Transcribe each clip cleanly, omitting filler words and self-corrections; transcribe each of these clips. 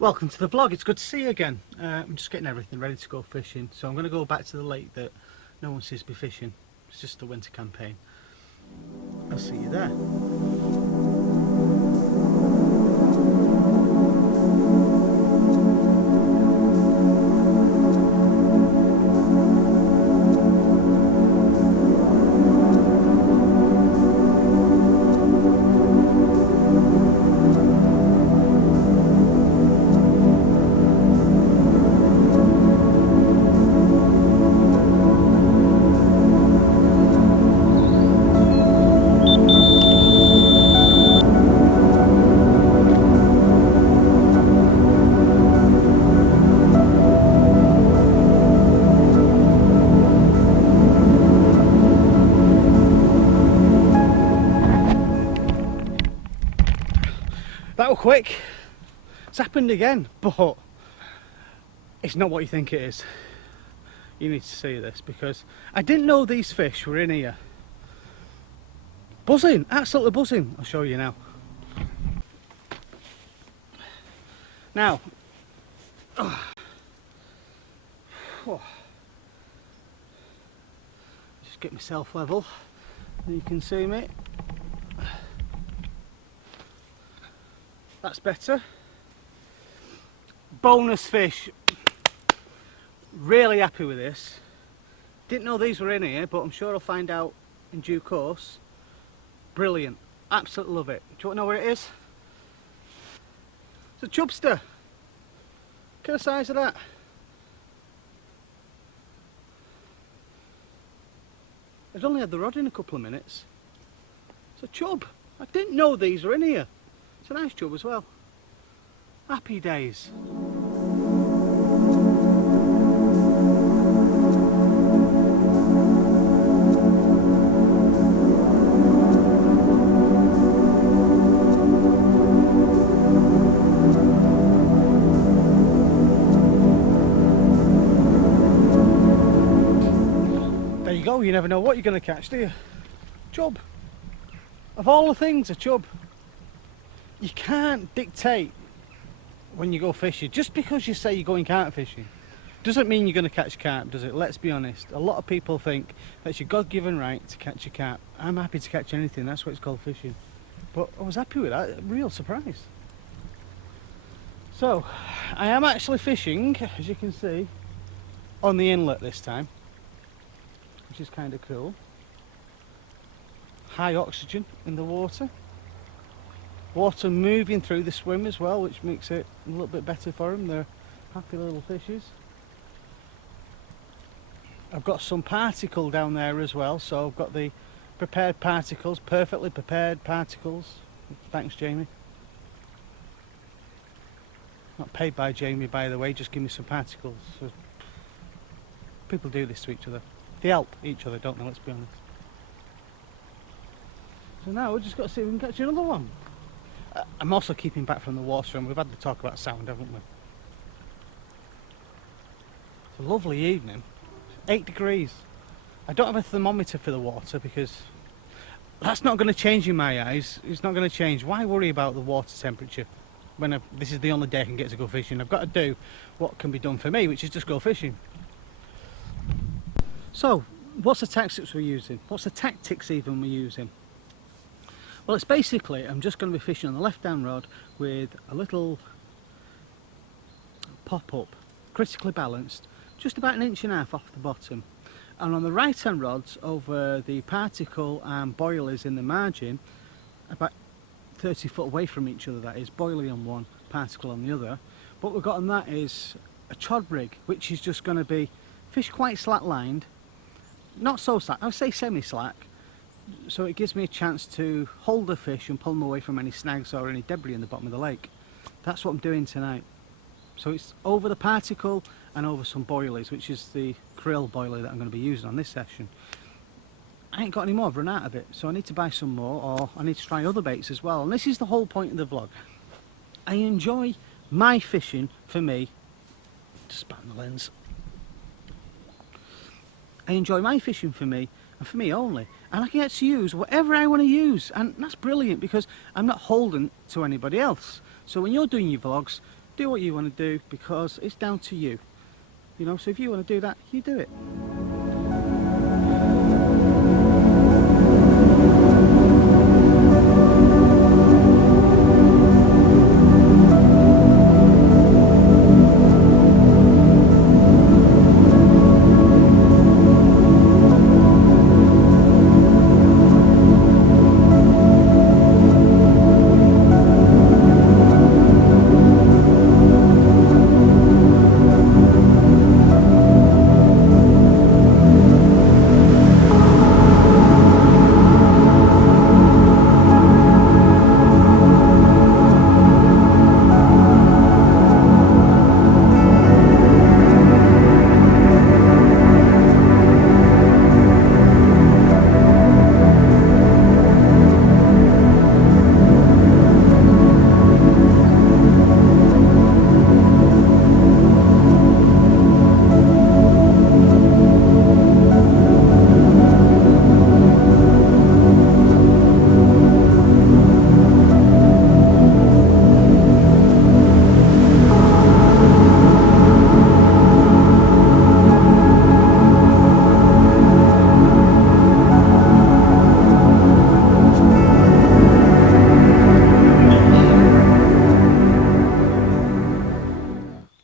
Welcome to the vlog. It's good to see you again. I'm just getting everything ready to go fishing, so I'm going to go back to the lake that no one sees me fishing. It's just the winter campaign. I'll see you there. That was quick. It's happened again, but it's not what you think it is. You need to see this because I didn't know these fish were in here. Buzzing, absolutely buzzing. I'll show you now. Now, just get myself level and you can see me. That's better. Bonus fish. Really happy with this. Didn't know these were in here, but I'm sure I'll find out in due course. Brilliant. Absolutely love it. Do you want to know where it is? It's a chubster. Look at the size of that. I've only had the rod in a couple of minutes. It's a chub. I didn't know these were in here. It's a nice chub as well. Happy days. There you go, you never know what you're going to catch, do you? Chub. Of all the things, a chub. You can't dictate when you go fishing. Just because you say you're going carp fishing doesn't mean you're going to catch carp, does it? Let's be honest. A lot of people think that's your God-given right to catch a carp. I'm happy to catch anything, that's what it's called, fishing. But I was happy with that, real surprise. So, I am actually fishing, as you can see, on the inlet this time, which is kind of cool. High oxygen in the water. Water moving through the swim as well, which makes it a little bit better for them. They're happy little fishes. I've got some particle down there as well, so I've got the prepared particles, perfectly prepared particles. Thanks, Jamie. Not paid by Jamie, by the way, just give me some particles. So people do this to each other. They help each other, don't they? Let's be honest. So now we've just got to see if we can catch another one. I'm also keeping back from the water, and we've had the talk about sound, haven't we? It's a lovely evening. 8 degrees. I don't have a thermometer for the water because that's not going to change in my eyes. It's not going to change. Why worry about the water temperature when this is the only day I can get to go fishing? I've got to do what can be done for me, which is just go fishing. So, what's the tactics we're using? What's the tactics even we're using? Well, it's basically, I'm just going to be fishing on the left-hand rod with a little pop-up, critically balanced, just about 1.5 inches off the bottom. And on the right-hand rods, over the particle and boilies in the margin, about 30 foot away from each other that is, boilie on one, particle on the other. What we've got on that is a chod rig, which is just going to be fish quite slack-lined, not so slack, I would say semi-slack, so it gives me a chance to hold the fish and pull them away from any snags or any debris in the bottom of the lake. That's what I'm doing tonight. So it's over the particle and over some boilies, which is the krill boilie that I'm going to be using on this session. I ain't got any more, I've run out of it, so I need to buy some more, or I need to try other baits as well. And this is the whole point of the vlog. I enjoy my fishing for me. Just span the lens. I enjoy my fishing for me and for me only, and I can get to use whatever I want to use, and that's brilliant because I'm not holden to anybody else. So when you're doing your vlogs, do what you want to do, because it's down to you. You know, so if you want to do that, you do it.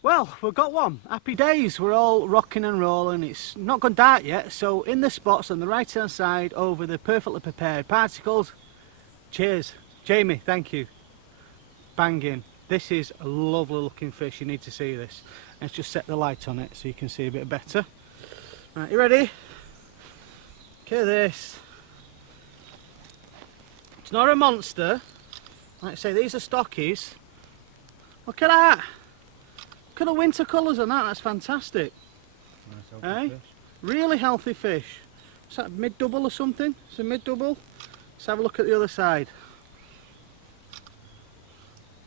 Well, we've got one. Happy days. We're all rocking and rolling. It's not gone dark yet, so in the spots on the right hand side over the perfectly prepared particles. Cheers. Jamie, thank you. Banging. This is a lovely looking fish. You need to see this. Let's just set the light on it so you can see a bit better. Right, you ready? Look at this. It's not a monster. Like I say, these are stockies. Look at that. Look at the winter colours on that, that's fantastic. Nice healthy fish. Really healthy fish. Is that mid-double or something? It's a mid-double. Let's have a look at the other side.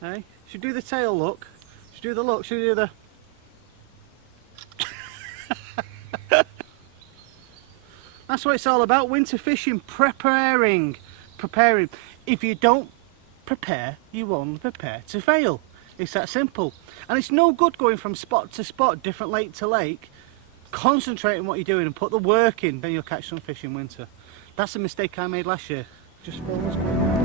Hey, should do the tail look. Should do the look, should do the... That's what it's all about, winter fishing, preparing. If you don't prepare, you won't prepare to fail. It's that simple. And it's no good going from spot to spot, different lake to lake. Concentrate on what you're doing and put the work in, then you'll catch some fish in winter. That's a mistake I made last year. Just follow what's going on.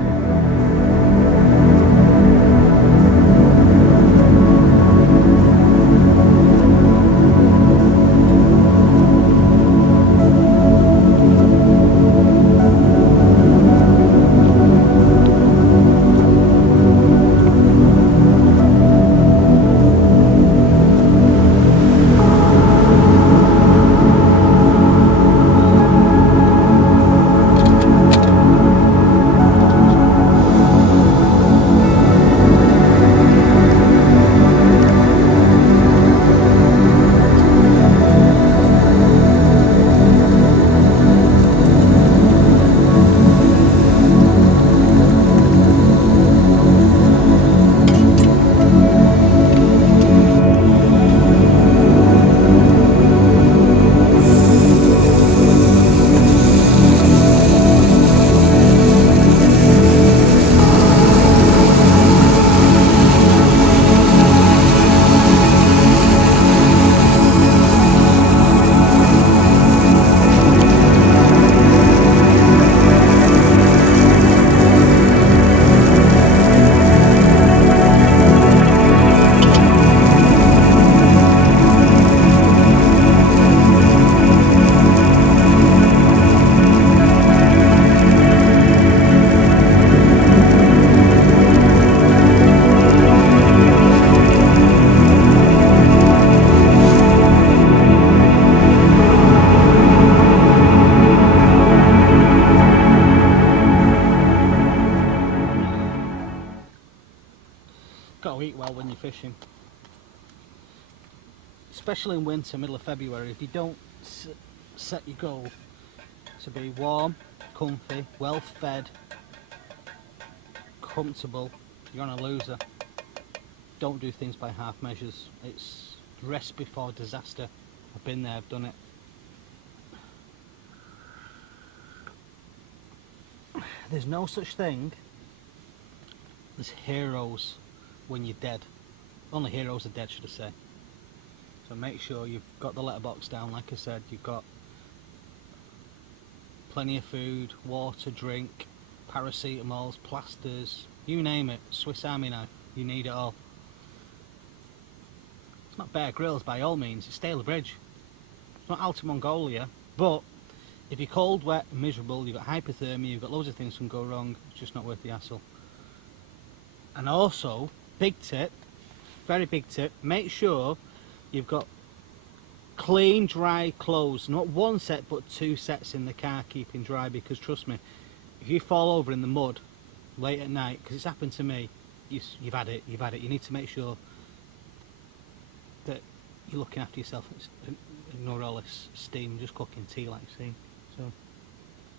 Got to eat well when you're fishing, especially in winter, middle of February. If you don't set your goal to be warm, comfy, well fed, comfortable, you're on a loser. Don't do things by half measures. It's rest before disaster. I've been there, I've done it. There's no such thing as heroes when you're dead. Only heroes are dead, should I say. So make sure you've got the letterbox down, like I said, you've got plenty of food, water, drink, paracetamols, plasters, you name it, Swiss Army knife, you need it all. It's not Bear Grylls by all means, it's Staler Bridge. It's not Alta Mongolia, but if you're cold, wet, and miserable, you've got hypothermia, you've got loads of things can go wrong, it's just not worth the hassle. And also, big tip, very big tip, make sure you've got clean, dry clothes, not one set but 2 sets in the car, keeping dry, because trust me, if you fall over in the mud late at night, because it's happened to me, you've had it, you need to make sure that you're looking after yourself, ignore all this steam, just cooking tea like you've seen. So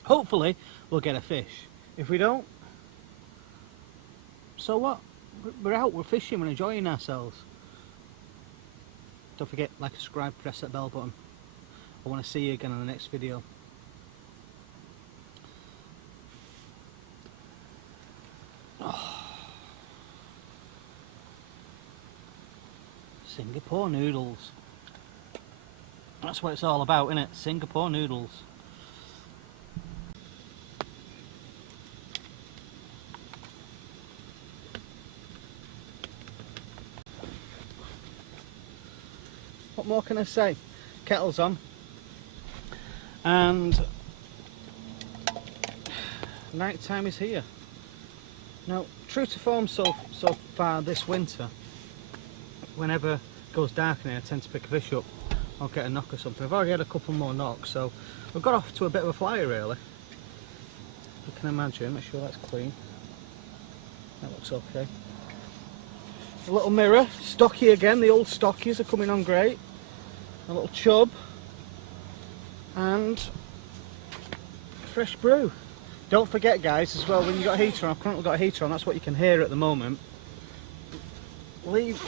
hopefully we'll get a fish. If we don't, so what? We're out, we're fishing, we're enjoying ourselves. Don't forget, like, subscribe, press that bell button. I want to see you again in the next video. Oh. Singapore noodles. That's what it's all about, isn't it? Singapore noodles. What more can I say? Kettle's on, and night time is here. Now, true to form so far this winter, whenever it goes dark in here, I tend to pick a fish up. I'll get a knock or something. I've already had a couple more knocks, so we've got off to a bit of a flyer really. You can imagine. Make sure that's clean. That looks okay. A little mirror, stocky again. The old stockies are coming on great. A little chub and fresh brew. Don't forget, guys, as well, when you've got a heater on, I've currently got a heater on, that's what you can hear at the moment. Leave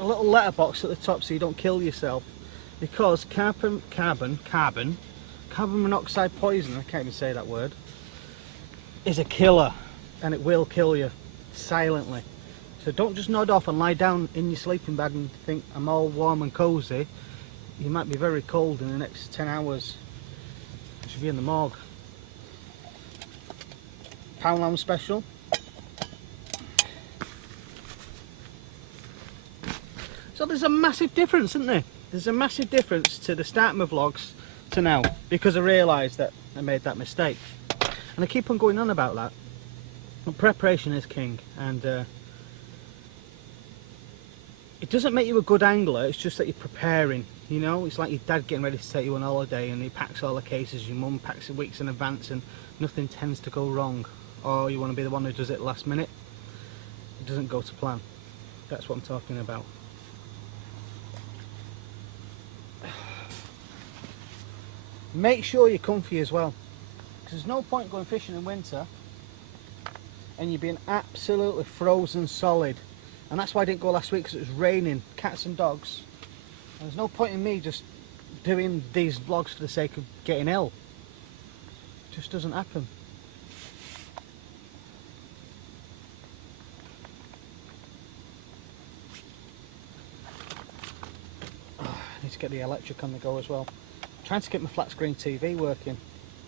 a little letterbox at the top so you don't kill yourself, because carbon monoxide poison, I can't even say that word, is a killer, and it will kill you silently. So don't just nod off and lie down in your sleeping bag and think I'm all warm and cosy. You might be very cold in the next 10 hours. You should be in the morgue. Poundland special. So there's a massive difference, isn't there? There's a massive difference to the start of my vlogs to now, because I realised that I made that mistake. And I keep on going on about that. But preparation is king, and it doesn't make you a good angler, it's just that you're preparing. You know, it's like your dad getting ready to take you on holiday and he packs all the cases, your mum packs it weeks in advance and nothing tends to go wrong. Or you want to be the one who does it last minute. It doesn't go to plan. That's what I'm talking about. Make sure you're comfy as well, because there's no point going fishing in winter and you're being absolutely frozen solid. And that's why I didn't go last week, because it was raining, cats and dogs. And there's no point in me just doing these vlogs for the sake of getting ill. It just doesn't happen. Oh, I need to get the electric on the go as well. I'm trying to get my flat screen TV working.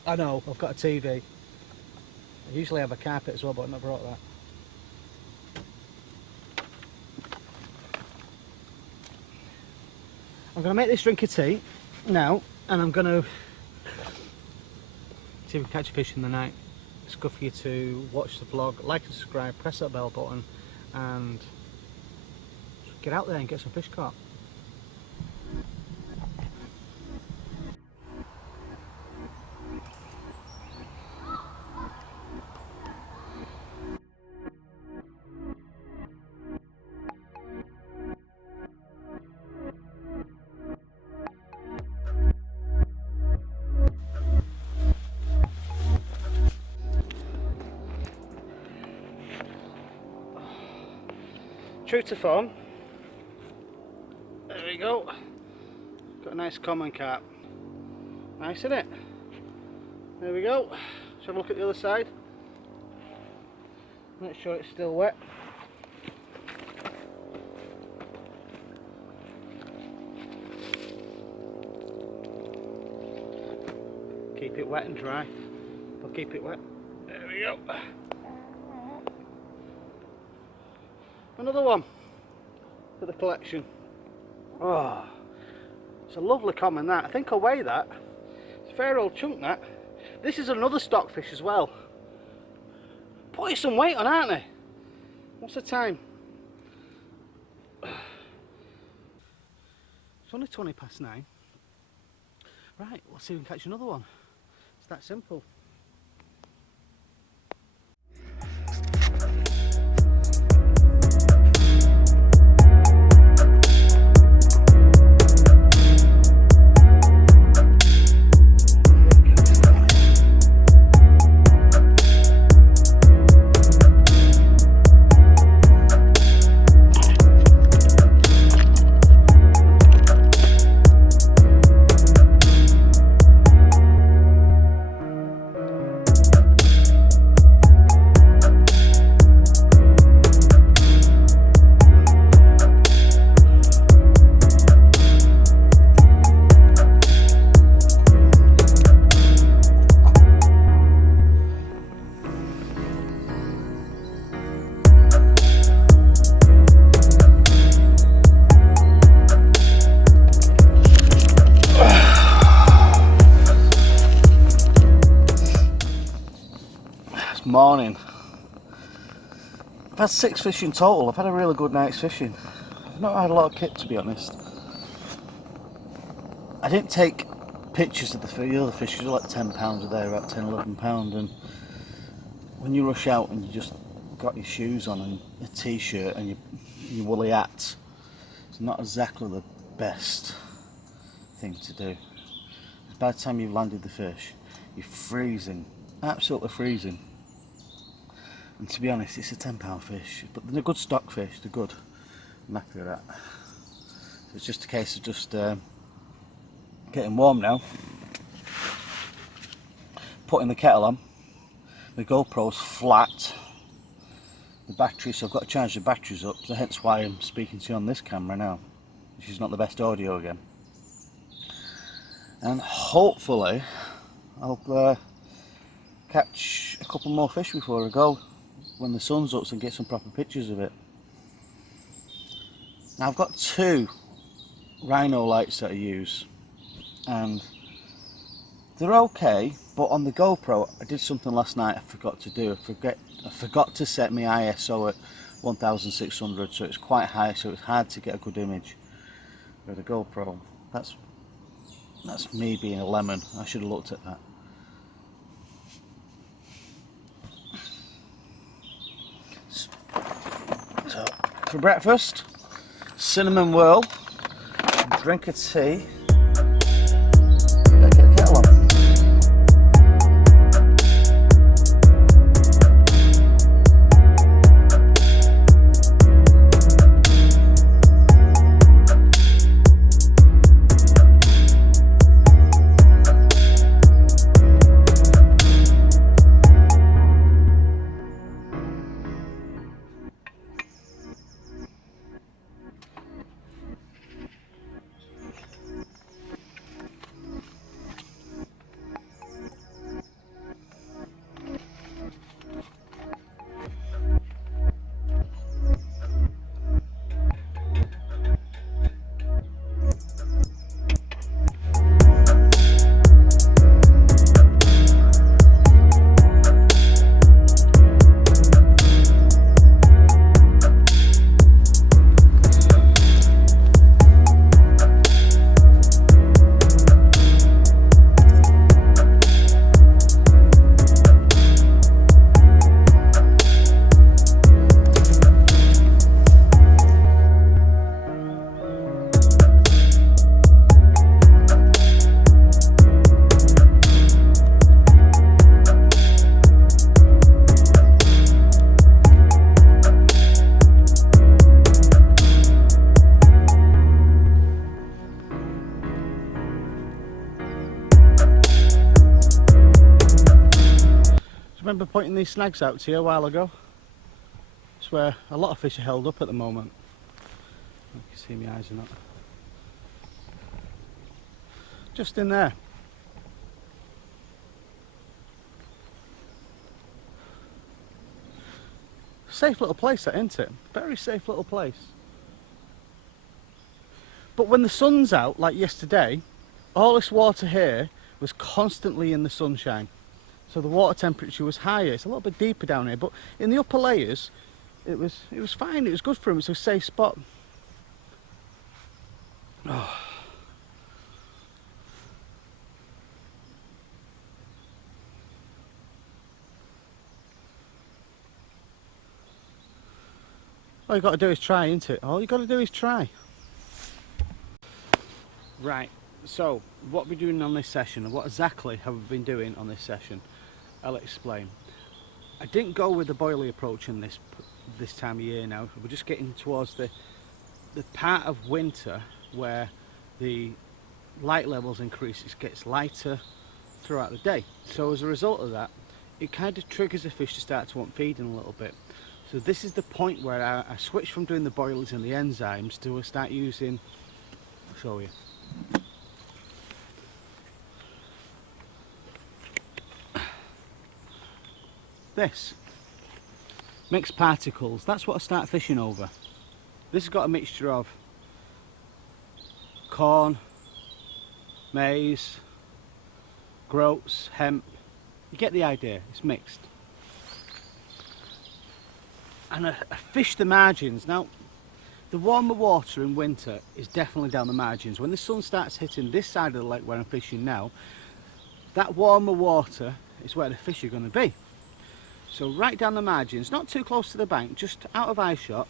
I know, I've got a TV. I usually have a carpet as well, but I've not brought that. I'm going to make this drink of tea now, and I'm going to see if we can catch a fish in the night. It's good for you to watch the vlog, like and subscribe, press that bell button, and get out there and get some fish caught. True to form. There we go. Got a nice common carp. Nice, isn't it? There we go. Let's have a look at the other side. Make sure it's still wet. keep it wet and dry. I'll keep it wet. There we go. Another one for the collection. Oh, it's a lovely common that. I think I'll weigh that. It's a fair old chunk that. This is another stockfish as well. Putting some weight on, aren't they? What's the time? It's only 9:20. Right, let's see if we can catch another one. It's that simple. Morning. I've had 6 fish in total. I've had a really good night's fishing. I've not had a lot of kit, to be honest. I didn't take pictures of the other fish because they're like £10 a day, about £10–11, and when you rush out and you just got your shoes on and a t-shirt and your woolly hat, it's not exactly the best thing to do. By the time you've landed the fish, you're freezing, absolutely freezing. And to be honest, it's a £10 fish, but they're good stock fish, they're good. I'm happy with that. So it's just a case of just getting warm now, putting the kettle on, the GoPro's flat, the battery, so I've got to charge the batteries up, so hence why I'm speaking to you on this camera now, which is not the best audio again. And hopefully I'll catch a couple more fish before I go, when the sun's up, and get some proper pictures of it. Now I've got 2 Rhino lights that I use, and they're okay, but on the GoPro I did something last night I forgot to do. I forgot to set my ISO at 1600, so it's quite high, so it's hard to get a good image with a GoPro. That's me being a lemon. I should have looked at that. So for breakfast, cinnamon whirl, drink of tea, get the kettle on. Remember pointing these snags out to you a while ago? It's where a lot of fish are held up at the moment. You can see my eyes in that. Just in there. Safe little place, that, isn't it? Very safe little place. But when the sun's out, like yesterday, all this water here was constantly in the sunshine. So the water temperature was higher. It's a little bit deeper down here, but in the upper layers, it was fine. It was good for him. It's a safe spot. Oh. All you got to do is try, isn't it? All you got to do is try. Right, so what we're doing on this session, and what exactly have we been doing on this session, I'll explain. I didn't go with the boilie approach in this time of year now. We're just getting towards the part of winter where the light levels increase. It gets lighter throughout the day. So as a result of that, it kind of triggers the fish to start to want feeding a little bit. So this is the point where I switch from doing the boilies and the enzymes to start using, I'll show you. This mixed particles, that's what I start fishing over. This has got a mixture of corn, maize, groats, hemp. You get the idea, it's mixed. And I fish the margins. Now, the warmer water in winter is definitely down the margins. When the sun starts hitting this side of the lake where I'm fishing now, that warmer water is where the fish are going to be. So right down the margins, not too close to the bank, just out of eye shot,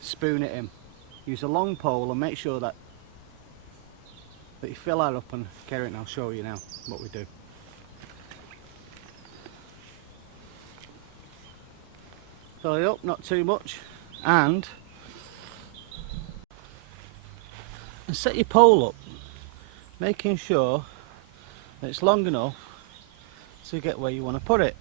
spoon it in. Use a long pole and make sure that you fill that up and get it, and I'll show you now what we do. Fill it up, not too much, and set your pole up, making sure that it's long enough to get where you want to put it.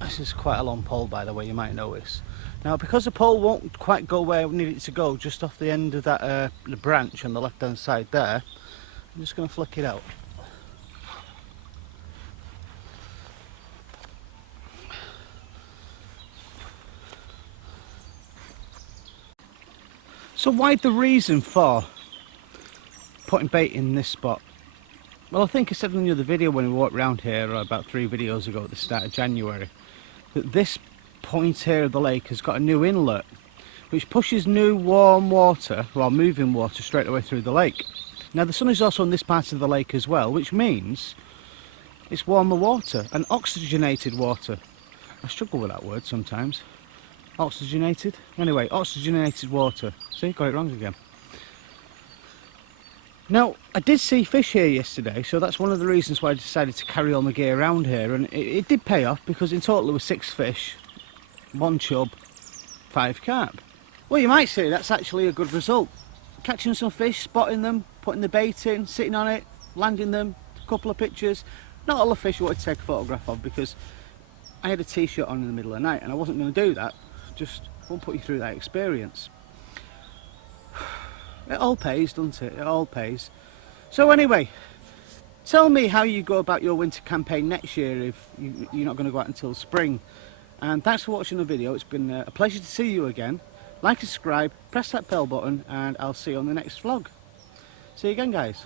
This is quite a long pole, by the way, you might notice. Now, because the pole won't quite go where we need it to go, just off the end of that the branch on the left hand side there, I'm just going to flick it out. So why the reason for putting bait in this spot? Well, I think I said in the other video when we walked around here about 3 videos ago at the start of January, that this point here of the lake has got a new inlet which pushes new warm water, well, moving water, straight away through the lake. Now the sun is also in this part of the lake as well, which means it's warmer water and oxygenated water. I struggle with that word sometimes. Oxygenated? Anyway, oxygenated water. See, got it wrong again. Now, I did see fish here yesterday, so that's one of the reasons why I decided to carry all my gear around here, and it did pay off, because in total there were 6 fish, 1 chub, 5 carp. Well, you might say that's actually a good result. Catching some fish, spotting them, putting the bait in, sitting on it, landing them, a couple of pictures. Not all the fish I wanted to take a photograph of, because I had a t-shirt on in the middle of the night and I wasn't going to do that. Just won't put you through that experience. It all pays, doesn't it? It all pays. So anyway, tell me how you go about your winter campaign next year if you're not going to go out until spring. And thanks for watching the video. It's been a pleasure to see you again. Like and subscribe, press that bell button, and I'll see you on the next vlog. See you again, guys.